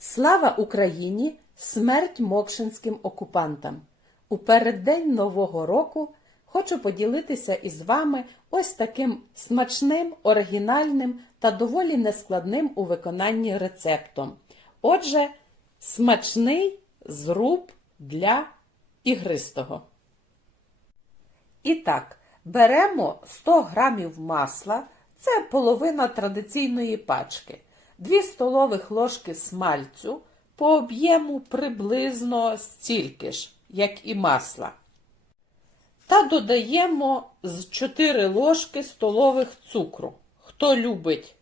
Слава Україні! Смерть мокшинським окупантам! У переддень Нового року хочу поділитися із вами ось таким смачним, оригінальним та доволі нескладним у виконанні рецептом. Отже, смачний зруб для ігристого. І так, беремо 100 грамів масла, це половина традиційної пачки, 2 столових ложки смальцю по об'єму приблизно стільки ж, як і масла. Та додаємо з 4 ложки столових цукру. Хто любить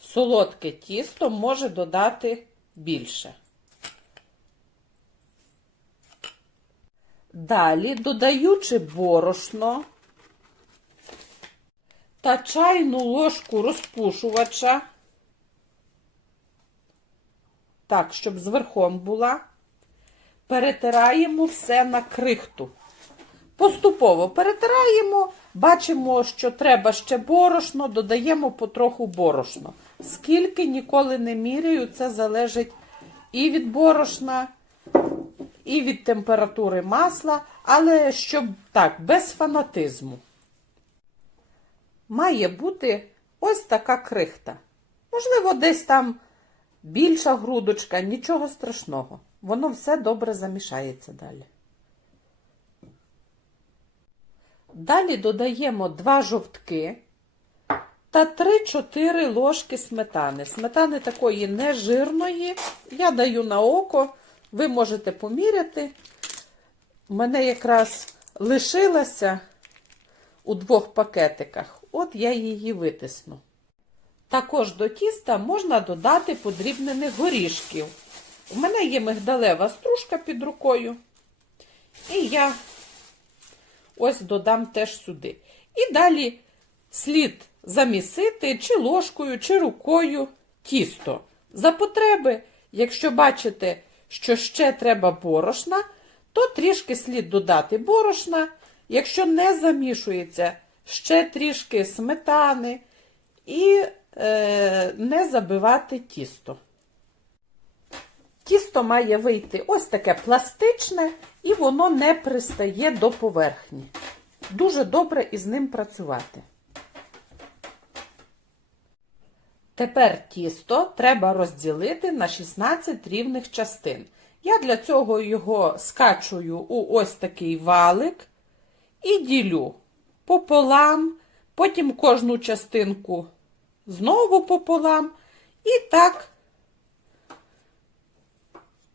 солодке тісто, може додати більше. Далі, додаючи борошно та чайну ложку розпушувача, так, щоб зверхом була, перетираємо все на крихту. Поступово перетираємо, бачимо, що треба ще борошно, додаємо потроху борошно. Скільки ніколи не міряю, це залежить і від борошна, і від температури масла, але щоб так, без фанатизму. Має бути ось така крихта. Можливо, десь там більша грудочка, нічого страшного. Воно все добре замішається далі. Далі додаємо 2 жовтки та 3-4 ложки сметани. Сметани такої нежирної. Я даю на око, ви можете поміряти. У мене якраз лишилася у двох пакетиках. От я її витисну. Також до тіста можна додати подрібнених горішків. У мене є мигдалева стружка під рукою. І я ось додам теж сюди. І далі слід замісити чи ложкою, чи рукою тісто. За потреби, якщо бачите, що ще треба борошна, то трішки слід додати борошна. Якщо не замішується, ще трішки сметани і не забивати тісто. Тісто має вийти ось таке пластичне, і воно не пристає до поверхні. Дуже добре із ним працювати. Тепер тісто треба розділити на 16 рівних частин. Я для цього його скачую у ось такий валик і ділю пополам, потім кожну частинку знову пополам. І так,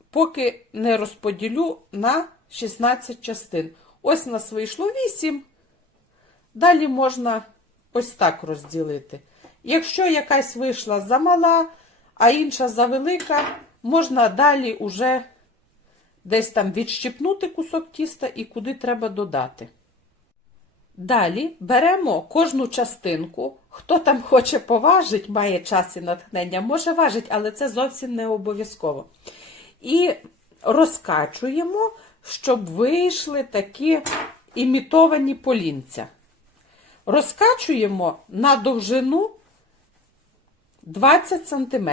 поки не розподілю на 16 частин. Ось у нас вийшло 8. Далі можна ось так розділити. Якщо якась вийшла замала, а інша завелика, можна далі уже десь там відщипнути кусок тіста і куди треба додати. Далі беремо кожну частинку. Хто там хоче поважить, має час і натхнення, може важить, але це зовсім не обов'язково. І розкачуємо, щоб вийшли такі імітовані полінця. Розкачуємо на довжину 20 см.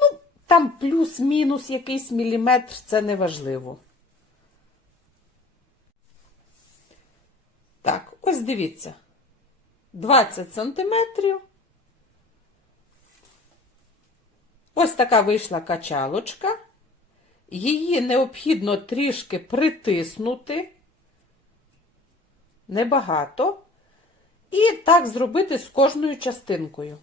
Ну, там плюс-мінус якийсь міліметр, це не важливо. Так, ось дивіться. 20 сантиметрів. Ось така вийшла качалочка. Її необхідно трішки притиснути, небагато, і так зробити з кожною частинкою.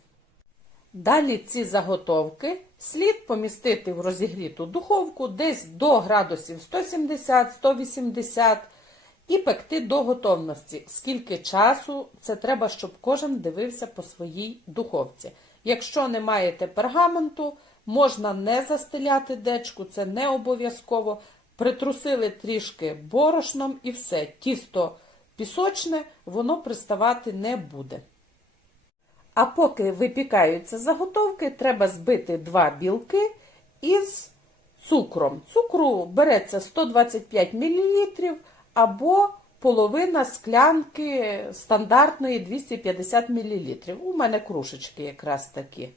Далі ці заготовки слід помістити в розігріту духовку десь до градусів 170-180 і пекти до готовності. Скільки часу це треба, щоб кожен дивився по своїй духовці. Якщо не маєте пергаменту, можна не застеляти дечку, це не обов'язково. Притрусили трішки борошном і все. Тісто пісочне, воно приставати не буде. А поки випікаються заготовки, треба збити два білки із цукром. Цукру береться 125 мл або половина склянки стандартної 250 мл. У мене кружечки якраз такі.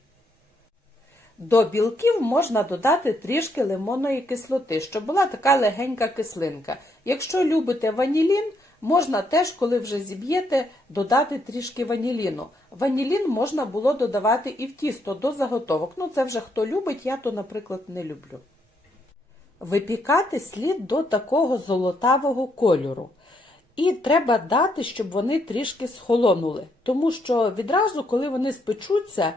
До білків можна додати трішки лимонної кислоти, щоб була така легенька кислинка. Якщо любите ванілін, можна теж, коли вже зіб'єте, додати трішки ваніліну. Ванілін можна було додавати і в тісто до заготовок. Ну, це вже хто любить, я то, наприклад, не люблю. Випікати слід до такого золотавого кольору. І треба дати, щоб вони трішки схолонули. Тому що відразу, коли вони спечуться,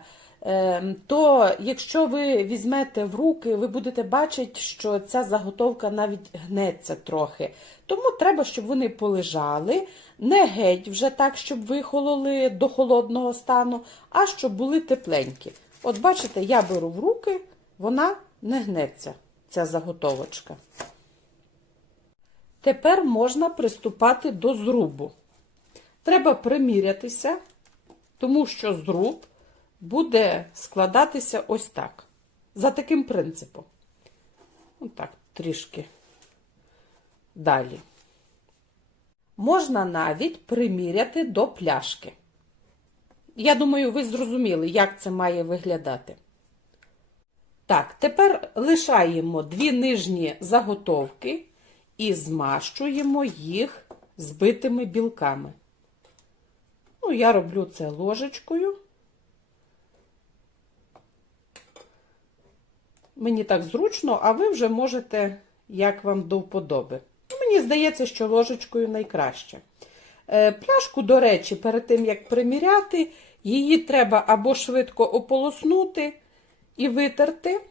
е, то якщо ви візьмете в руки, ви будете бачити, що ця заготовка навіть гнеться трохи. Тому треба, щоб вони полежали, не геть вже так, щоб вихололи до холодного стану, а щоб були тепленькі. От бачите, я беру в руки, вона не гнеться, ця заготовочка. Тепер можна приступати до зрубу. Треба примірятися, тому що зруб буде складатися ось так. За таким принципом. Отак, трішки далі. Можна навіть приміряти до пляшки. Я думаю, ви зрозуміли, як це має виглядати. Так, тепер лишаємо дві нижні заготовки і змащуємо їх збитими білками. Ну, я роблю це ложечкою. Мені так зручно, а ви вже можете, як вам до вподоби. Ну, Мені здається, що ложечкою найкраще. Е, Пляшку, до речі, перед тим, як приміряти, її треба або швидко ополоснути і витерти,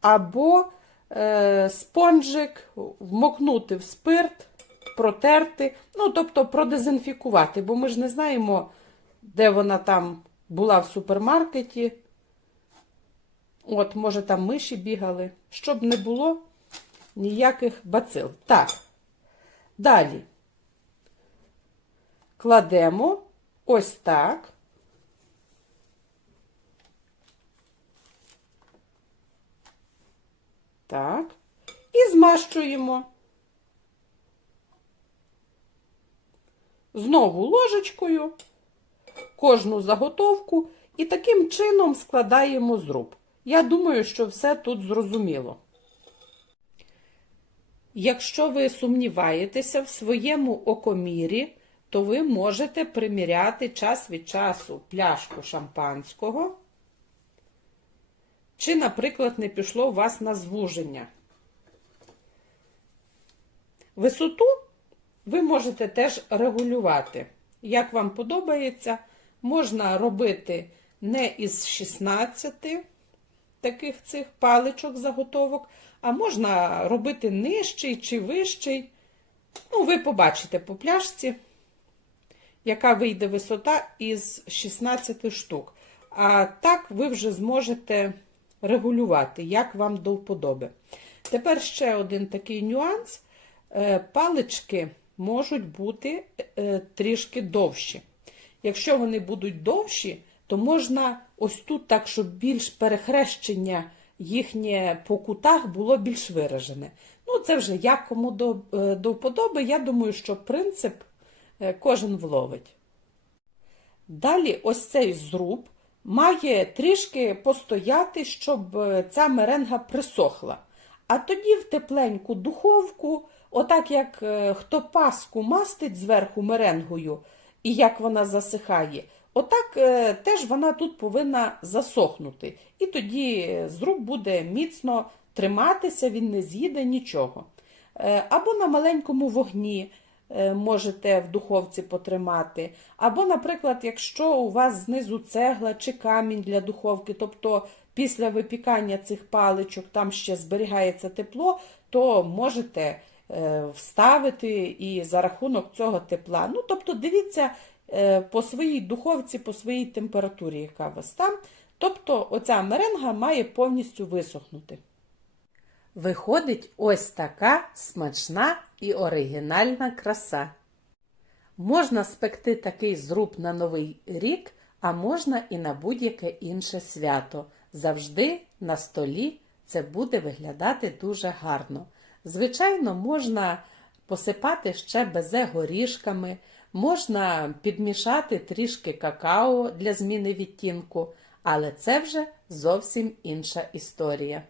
або е, спонжик вмокнути в спирт, протерти, ну, тобто продезінфікувати, бо ми ж не знаємо, де вона там була в супермаркеті. От, може, там миші бігали, щоб не було ніяких бацил. Так, далі кладемо ось так. Так. І змащуємо. Знову ложечкою кожну заготовку і таким чином складаємо зруб. Я думаю, що все тут зрозуміло. Якщо ви сумніваєтеся в своєму окомірі, то ви можете приміряти час від часу пляшку шампанського. Чи, наприклад, не пішло у вас на звуження. Висоту ви можете теж регулювати. Як вам подобається, можна робити не із 16 таких цих паличок заготовок, а можна робити нижчий чи вищий. Ну, ви побачите по пляшці, яка вийде висота із 16 штук. А так ви вже зможете регулювати, як вам до вподоби. Тепер ще один такий нюанс. Е, Палички можуть бути е, трішки довші. Якщо вони будуть довші, то можна ось тут так, щоб більш перехрещення їхнє по кутах було більш виражене. Ну, це вже як кому до, е, до вподоби. Я думаю, що принцип кожен вловить. Далі ось цей зруб має трішки постояти, щоб е, ця меренга присохла. А тоді в тепленьку духовку, отак як е, хто паску мастить зверху меренгою, і як вона засихає, отак е, теж вона тут повинна засохнути. І тоді зруб буде міцно триматися, він не з'їде нічого. Або на маленькому вогні можете в духовці потримати. Або, наприклад, якщо у вас знизу цегла чи камінь для духовки, тобто після випікання цих паличок там ще зберігається тепло, то можете е, вставити і за рахунок цього тепла. Ну, тобто, дивіться е, по своїй духовці, по своїй температурі, яка у вас там. Тобто, оця меренга має повністю висохнути. Виходить ось така смачна і оригінальна краса. Можна спекти такий зруб на Новий рік, а можна і на будь-яке інше свято. Завжди на столі це буде виглядати дуже гарно. Звичайно, можна посипати ще безе горішками, можна підмішати трішки какао для зміни відтінку, Але це вже зовсім інша історія.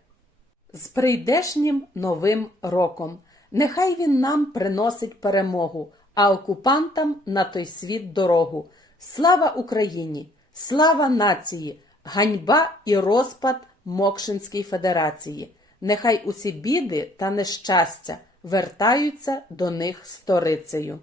З прийдешнім новим роком. Нехай він нам приносить перемогу, а окупантам на той світ дорогу. Слава Україні! Слава нації! Ганьба і розпад Мокшинській Федерації! Нехай усі біди та нещастя вертаються до них сторицею.